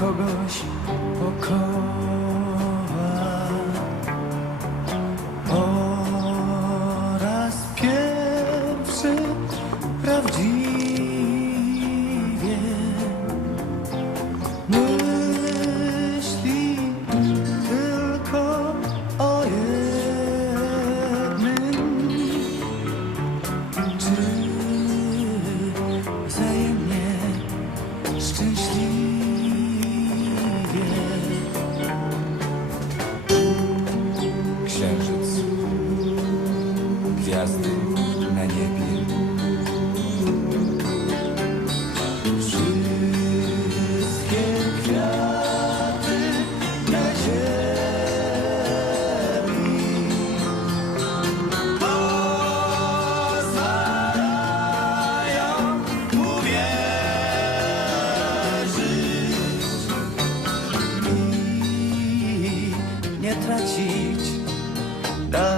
kogoś pokocha. Po raz pierwszy prawdziwy gwiazdy na niebie. Wszystkie kwiaty na ziemi uwierzyć i nie tracić. Daj